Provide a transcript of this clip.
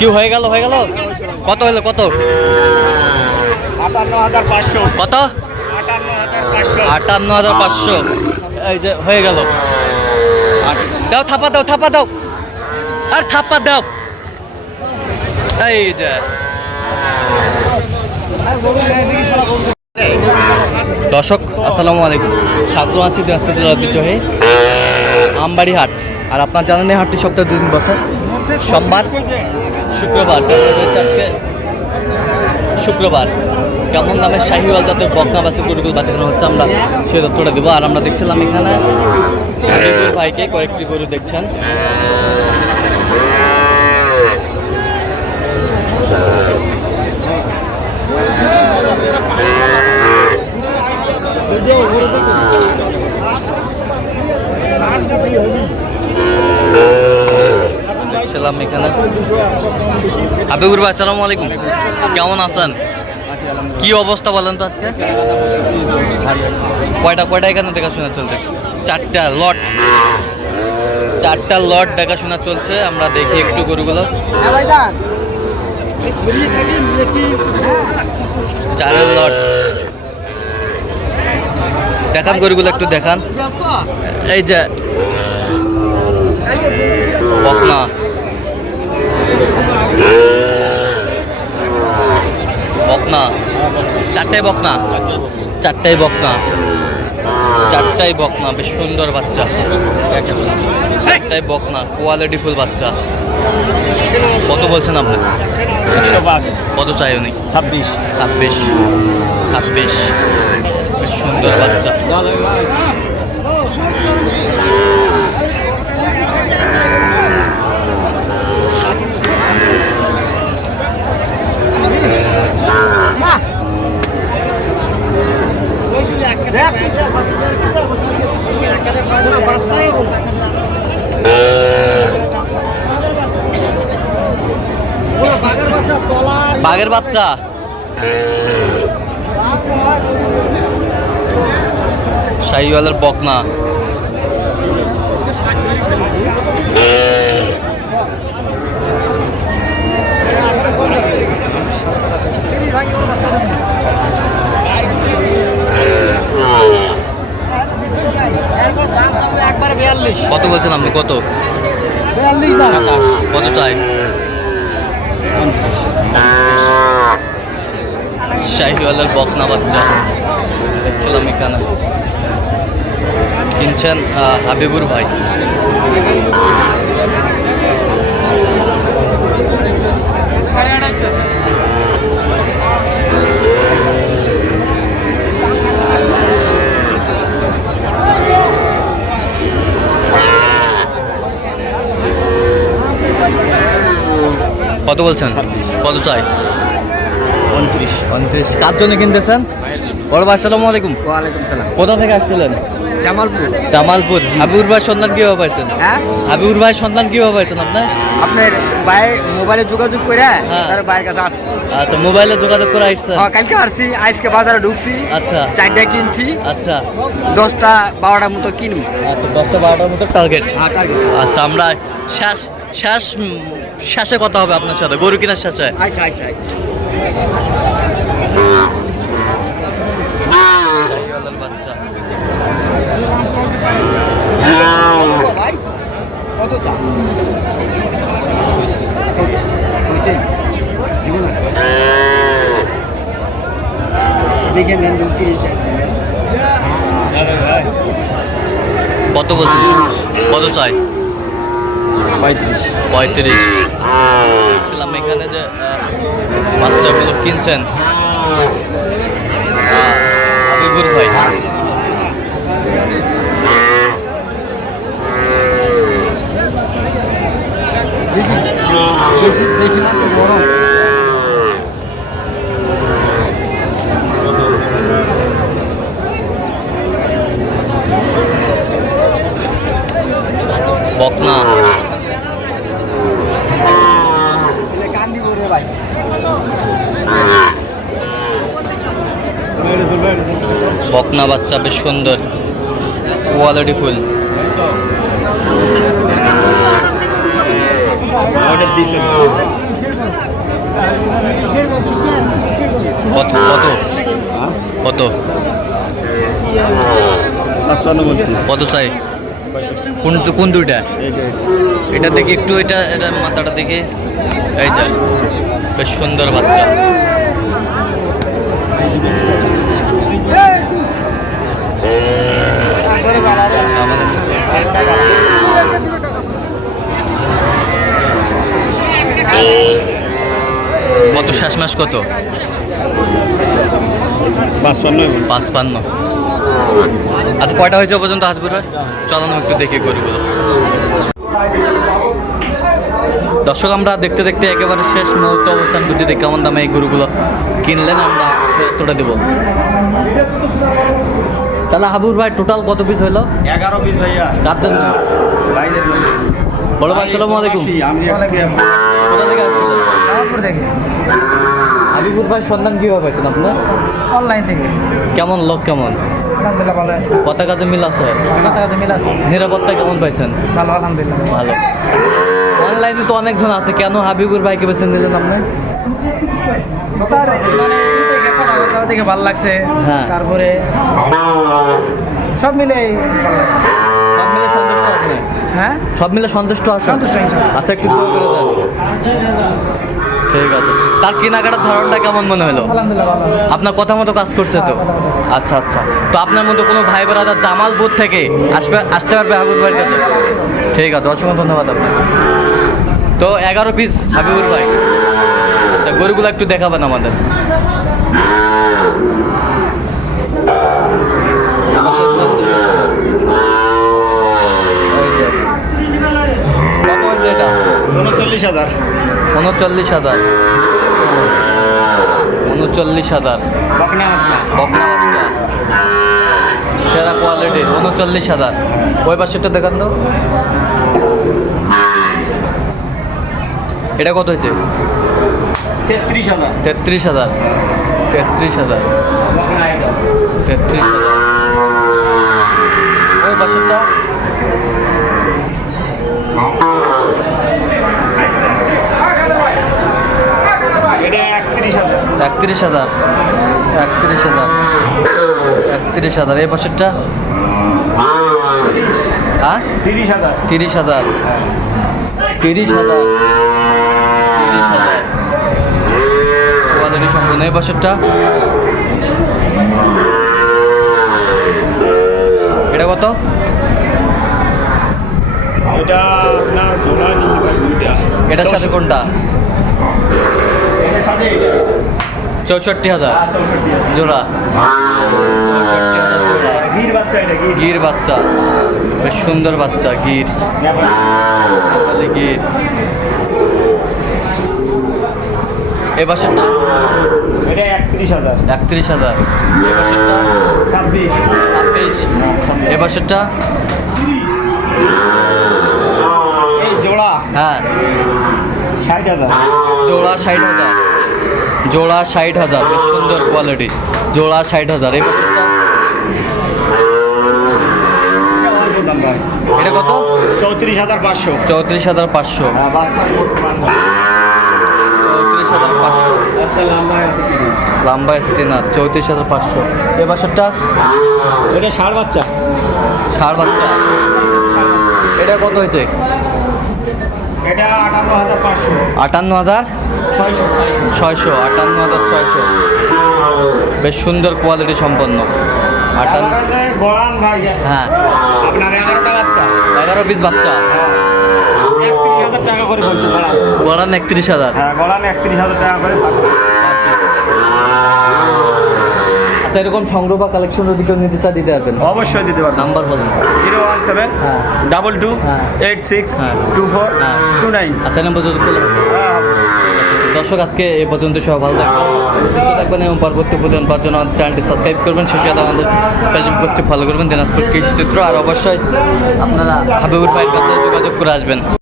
কি হয়ে গেল হয়ে গেল? কত হলো, কত? আটান্ন হাজার পাঁচশো কত? আটান্ন হাজার পাঁচশো। এই যে, হয়ে গেল। দাও, থাপা দাও থাপা দাও। আর থাপা দাও। এই যে। দর্শক, আসসালামু আলাইকুম। স্বাগত আছি দিনাজপুর জেলার আমবাড়ি হাট। আর আপনার জানেন হাটটি সপ্তাহে দুদিন বসে। সোমবার শুক্রবার আজকে শুক্রবার, কেমন দামে শাহিওয়াল জাতের বকনা বাসে গরুগুলো বাঁচানো হচ্ছে আমরা সেই তথ্যটা দেবো। আর আমরা দেখছিলাম এখানে ভাইকে কয়েকটি গরু দেখছেন। দেখছিলাম এখানে। হাবিবুর ভাই, আসসালামু আলাইকুম। কেমন আছেন? কি অবস্থা বলেন তো আজকে? কয়টা কয়টা এখানে দেখাশোনা চলতেছে? চারটা লট। চারটা লট দেখাশোনা চলছে, আমরা দেখি একটু গরুগুলো। চারের লট। দেখান গরুগুলো একটু দেখান। এই যে। চারটাই বকনা? চারটাই বকনা। চারটাই বকনা বেশ সুন্দর বাচ্চা। চারটাই বকনা কোয়ালিটি ফুল বাচ্চা। কত বলছেন আপনি? একশো পাঁচ। কত চাই উনি? ছাব্বিশ। ছাব্বিশ। ছাব্বিশ। বেশ সুন্দর বাচ্চা। বাঘের বাচ্চা। শাহিওয়ালের বকনা কত বলছেন আপনি কত কত চাই? শাহিওয়ালের বকনা বাচ্চা। দেখছিলাম এখানে। কিনছেন হাবিবুর ভাই। বলছেন? কত চাই? উনত্রিশ। উনত্রিশ। কার জন্য কিনতেছেন? বড় ভাই আসসালামু আলাইকুম। ওয়ালাইকুম সালাম। কোথা থেকে আসছিলেন? জামালপুর। জামালপুর। হাবিবুর ভাই সন্ধান কীভাবে পাইছেন? হ্যাঁ? হাবিবুর ভাই সন্ধান কীভাবে পাইছেন আপনি? আপনার ভাই মোবাইলে যোগাযোগ করে হ্যাঁ। তার ভাইয়ের কাছে আসছি। আচ্ছা মোবাইলে যোগাযোগ করে আসছে হ্যাঁ, কালকে আসছি। আজকে বাজারে ঢুকছি। আচ্ছা। চারটা কিনছি। আচ্ছা। দশটা বারোটার মতো কিনবো। আচ্ছা দশটা বারোটার মতো টার্গেট হ্যাঁ টার্গেট আচ্ছা আমরা শেষ শেষ শেষে কথা হবে আপনার সাথে। গরু কেনার শেষে আচ্ছা আচ্ছা আচ্ছা। বাচ্চা। কত চা? দেখে নেন কত চাই? পঁয়ত্রিশ। পঁয়ত্রিশ। ছিলাম এখানে যে বাচ্চাগুলো কিনছেন। হাবিবুর ভাই। বেশি বেশি না তো গরম বকনা কান্দি করে ভাই বকনা বাচ্চা বেশ সুন্দর। Quality full. কত কত? কত? কত চাই? কোন কোন দুইটা? এটা দেখি একটু এটা এটা মাথাটা দেখে। এই যা বেশ সুন্দর বাচ্চা। কত শেষ মাস কত? পাঁচপান্ন পাঁচপান্ন। আচ্ছা কয়টা হয়েছে পর্যন্ত হাসপুর চলানো একটু দেখে গরুগুলো দর্শক আমরা দেখতে দেখতে একেবারে শেষ মুহূর্তে অবস্থান করছি। যে কেমন দামে এই গরুগুলো কিনলেন আমরা তোটা দেব। তাহলে হাবুর ভাই টোটাল কত পিস হইল এগারো পিস ভাইয়া। জন্য বড় ভাই আলাইকুম। কোথা থেকে আসছিলেন? জামালপুর থেকে। হাবিবুর ভাই সন্ধান কীভাবে পাইছেন আপনার অনলাইন থেকে। কেমন লোক কেমন? আলহামদুলিল্লাহ ভালো আছে। কথা কাজে মিল আছে? কথা কাছে মিল আছে। নিরাপত্তা কেমন পাইছেন? ভালো আলহামদুলিল্লাহ। ভালো। অনলাইনে তো অনেকজন আছে কেন হাবিবুর ভাইকে বেছে নিলেন আপনি? মানে কথাবার্তা ভালো লাগছে। হ্যাঁ। তারপরে সব মিলে ভালো লাগছে। সব মিলে সন্তুষ্ট আপনি? হ্যাঁ? সব মিলে সন্তুষ্ট আছে সন্তুষ্ট আচ্ছা একটু করে দেন। ঠিক আছে তার কেনাকাটার ধরনটা কেমন মনে হলো? আপনার কথা মতো কাজ করছে তো? আচ্ছা আচ্ছা। তো আপনার মতো কোনো ভাই বোনাদার জামালপুর থেকে আসবে আসতে পারবে হাবিবুর ভাইয়ের কাছে? ঠিক আছে অসংখ্য ধন্যবাদ আপনাকে। তো এগারো পিস হাবিবুর ভাই। আচ্ছা গরুগুলো একটু দেখাবেন আমাদের। উনচল্লিশ হাজার। উনচল্লিশ হাজার। উনচল্লিশ হাজার। বকনা বাচ্চা। বকনা বাচ্চা। সেরা কোয়ালিটির। উনচল্লিশ হাজার। ওই পাশেরটা দেখান তো। এটা কত হয়েছে? তেত্রিশ হাজার। তেত্রিশ হাজার। তেত্রিশ হাজার। তেত্রিশ হাজার। ওই পাশেরটা? একত্রিশ হাজার। একত্রিশ হাজার। একত্রিশ হাজার। এই পাশেরটা হ্যাঁ তিরিশ হাজার। তিরিশ হাজার। তিরিশ হাজার। তিরিশ হাজার। কোয়ালিটি সম্পূর্ণ এই পাশেরটা এটা কত? এটার সাথে কোনটা? চৌষট্টি হাজার। জোড়া। চৌষট্টি হাজার জোড়া। গির বাচ্চা। বেশ সুন্দর বাচ্চা গির। নেপালি গির। এ বাসেরটা? এটা একত্রিশ হাজার। একত্রিশ হাজার। এ বাসেরটা? ছাব্বিশ। ছাব্বিশ। এ বাসেরটা? এই জোড়া। হ্যাঁ। ষাট হাজার। জোড়া ষাট হাজার। জোড়া ষাট হাজার বেশ সুন্দর কোয়ালিটি জোড়া ষাট হাজার এই এটা কত? চৌত্রিশ হাজার পাঁচশো। চৌত্রিশ হাজার পাঁচশো। হ্যাঁ চৌত্রিশ হাজার পাঁচশো। আচ্ছা আছে আছে চৌত্রিশ হাজার পাঁচশো। এ বাসেরটা এটা ষাট বাচ্চা। ষাট বাচ্চা। এটা কত হয়েছে? এটা আটান্ন হাজার পাঁচশো। আটান্ন হাজার? ছয়শো। ছয়শো আটান্ন হাজার ছয়শো। বেশ সুন্দর কোয়ালিটি সম্পন্ন। আটান্ন গড়ান ভাই হ্যাঁ। আপনার এগারোটা বাচ্চা। এগারো পিস বাচ্চা। টাকা করে বলছে গড়ান। গড়ান একত্রিশ হাজার। হ্যাঁ গড়ান একত্রিশ হাজার টাকা করে এরকম সংগ্রহ বা কালেকশন যদি কেউ নিতে চায় দিতে পারবেন। অবশ্যই দিতে পারবেন। নাম্বার বলুন। জিরো ওয়ান সেভেন হ্যাঁ। ডাবল টু হ্যাঁ। এইট সিক্স হ্যাঁ। Two four. Two nine. আচ্ছা নাম্বার যদি করলে দর্শক আজকে এ পর্যন্ত সব ভালো থাকবেন। থাকবেন এবং পরবর্তী প্রতিদিন পাওয়ার জন্য আমাদের চ্যানেলটি সাবস্ক্রাইব করবেন। সাথে আমাদের ফেসবুক পোস্টটি ফলো করবেন। দিনাজপুর কৃষি চিত্র। আর অবশ্যই আপনারা হাবিবুর ভাইয়ের কাছে যোগাযোগ করে আসবেন।